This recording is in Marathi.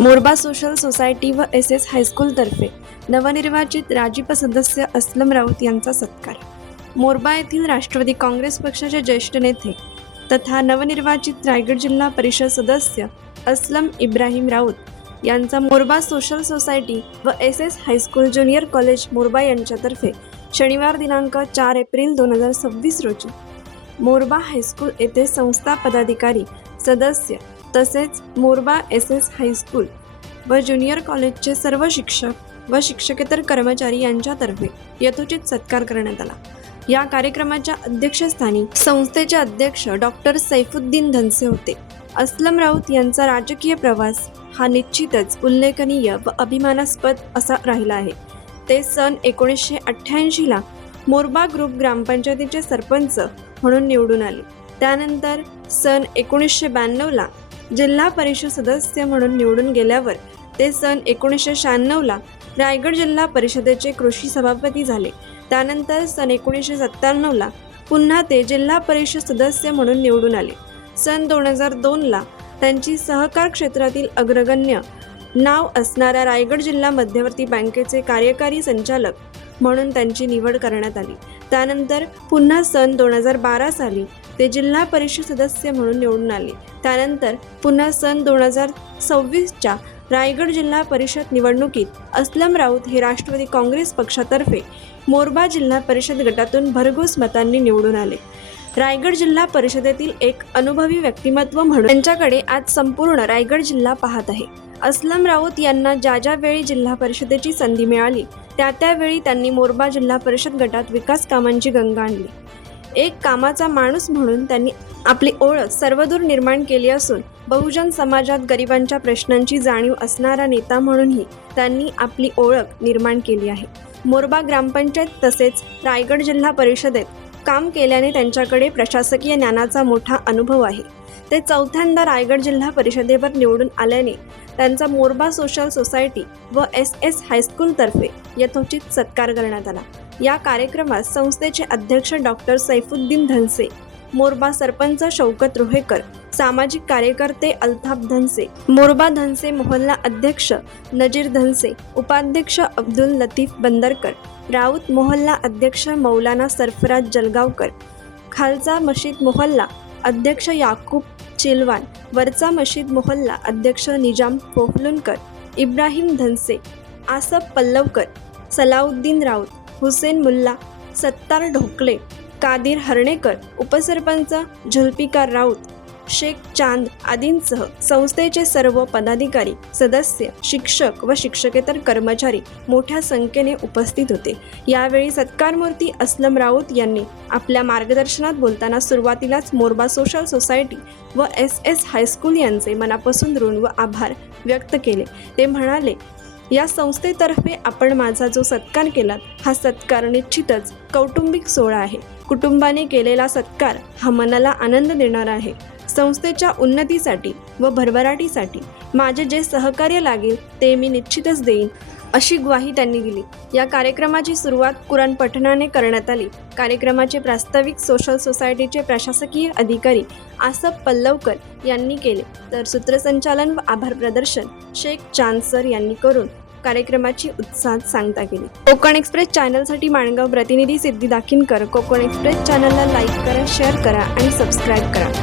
मोरबा सोशल सोसायटी व SS हायस्कूल तर्फे नवनिर्वाचित राजीप सदस्य अस्लम राऊत यांचा सत्कार। मोरबा येथील राष्ट्रवादी काँग्रेस पक्षाचे ज्येष्ठ नेते तथा नवनिर्वाचित रायगड जिल्हा परिषद सदस्य अस्लम इब्राहिम राऊत यांचा मोरबा सोशल सोसायटी व SS हायस्कूल ज्युनियर कॉलेज मोरबा यांच्यातर्फे शनिवार दिनांक 4 एप्रिल 2026 रोजी मोरबा हायस्कूल येथे संस्था पदाधिकारी सदस्य तसेच मोरबा SS हायस्कूल व ज्युनियर कॉलेजचे सर्व शिक्षक व शिक्षकेतर कर्मचारी यांच्यातर्फे यथोचित सत्कार करण्यात आला। या कार्यक्रमाच्या अध्यक्षस्थानी संस्थेचे अध्यक्ष डॉक्टर सैफुद्दीन धनसे होते। अस्लम राऊत यांचा राजकीय प्रवास हा निश्चितच उल्लेखनीय व अभिमानास्पद असा राहिला आहे। ते सन 1988 ला मोरबा ग्रुप ग्रामपंचायतीचे सरपंच म्हणून निवडून आले। त्यानंतर सन 1992 ला जिल्हा परिषद सदस्य म्हणून निवडून गेल्यावर ते सन 1996 ला रायगड जिल्हा परिषदेचे कृषी सभापती झाले। त्यानंतर सन 1997 ला पुन्हा ते जिल्हा परिषद सदस्य म्हणून निवडून आले। सन 2002 ला त्यांची सहकार क्षेत्रातील अग्रगण्य नाव असणाऱ्या रायगड जिल्हा मध्यवर्ती बँकेचे कार्यकारी संचालक म्हणून त्यांची निवड करण्यात आली। त्यानंतर पुन्हा सन 2012 साली ते जिल्हा परिषद सदस्य म्हणून निवडून आले। त्यानंतर पुन्हा सन 2026च्या रायगड जिल्हा परिषद निवडणुकीत अस्लम राऊत हे राष्ट्रवादी काँग्रेस पक्षातर्फे मोरबा जिल्हा परिषद गटातून भरघोस मतांनी निवडून आले। रायगड जिल्हा परिषदेतील एक अनुभवी व्यक्तिमत्व म्हणून त्यांच्याकडे आज संपूर्ण रायगड जिल्हा पाहत आहे। अस्लम राऊत यांना ज्या वेळी जिल्हा परिषदेची संधी मिळाली त्यावेळी त्यांनी मोरबा जिल्हा परिषद गटात विकास कामांची गंगा आणली। एक कामाचा माणूस म्हणून त्यांनी आपली ओळख सर्वदूर निर्माण केली असून बहुजन समाजात गरिबांच्या प्रश्नांची जाणीव असणारा नेता म्हणूनही त्यांनी आपली ओळख निर्माण केली आहे। मोरबा ग्रामपंचायत तसेच रायगड जिल्हा परिषदेत काम केल्याने त्यांच्याकडे प्रशासकीय ज्ञानाचा मोठा अनुभव आहे। ते चौथ्यांदा रायगड जिल्हा परिषदेवर निवडून आल्याने त्यांचा मोरबा सोशल सोसायटी व SS हायस्कूल तर्फे यथोचित सत्कार करण्यात आला। या कार्यक्रमात संस्थेचे अध्यक्ष डॉक्टर सैफुद्दीन धनसे, मोरबा सरपंच शौकत रोहेकर, सामाजिक कार्यकर्ते अल्ताफ धनसे, मोरबा धनसे मोहल्ला अध्यक्ष नजीर धनसे, उपाध्यक्ष अब्दुल लतीफ बंदरकर, राऊत मोहल्ला अध्यक्ष मौलाना सरफराज जलगावकर, खालचा मशीद मोहल्ला अध्यक्ष याकूब चिलवान, वरचा मशीद मोहल्ला अध्यक्ष निजाम पोफलुनकर, इब्राहिम धनसे, आसफ पल्लवकर, सलाउद्दीन राऊत, हुसेन मुल्ला, सत्तार ढोकले, कादिर हरणेकर, उपसरपंच झुल्फिकार राऊत, शेख चांद आदींसह संस्थेचे सर्व पदाधिकारी सदस्य शिक्षक व शिक्षकेतर कर्मचारी मोठ्या संख्येने उपस्थित होते। यावेळी सत्कारमूर्ती अस्लम राऊत यांनी आपल्या मार्गदर्शनात बोलताना सुरुवातीलाच मोरबा सोशल सोसायटी व SS हायस्कूल यांचे मनापासून ऋण व आभार व्यक्त केले। ते म्हणाले, या संस्थेतर्फे आपण माझा जो सत्कार केलात हा सत्कार निश्चितच कौटुंबिक सोहळा आहे। कुटुंबाने केलेला सत्कार हा मनाला आनंद देणारा आहे। संस्थेच्या उन्नतीसाठी व भरभराटीसाठी माझे जे सहकार्य लागेल ते मी निश्चितच देईन अशी ग्वाही त्यांनी दिली। या कार्यक्रमाची सुरुवात कुराण पठणाने करण्यात आली। कार्यक्रमाचे प्रास्ताविक सोशल सोसायटीचे प्रशासकीय अधिकारी आसफ पल्लवकर यांनी केले, तर सूत्रसंचालन व आभार प्रदर्शन शेख चांद सर यांनी करून कार्यक्रमाची उत्साहात सांगता केली। कोकण एक्सप्रेस चॅनलसाठी माणगाव प्रतिनिधी सिद्धी दाखिनकर। कोकण एक्सप्रेस चॅनलला लाईक करा, शेअर करा आणि सबस्क्राईब करा।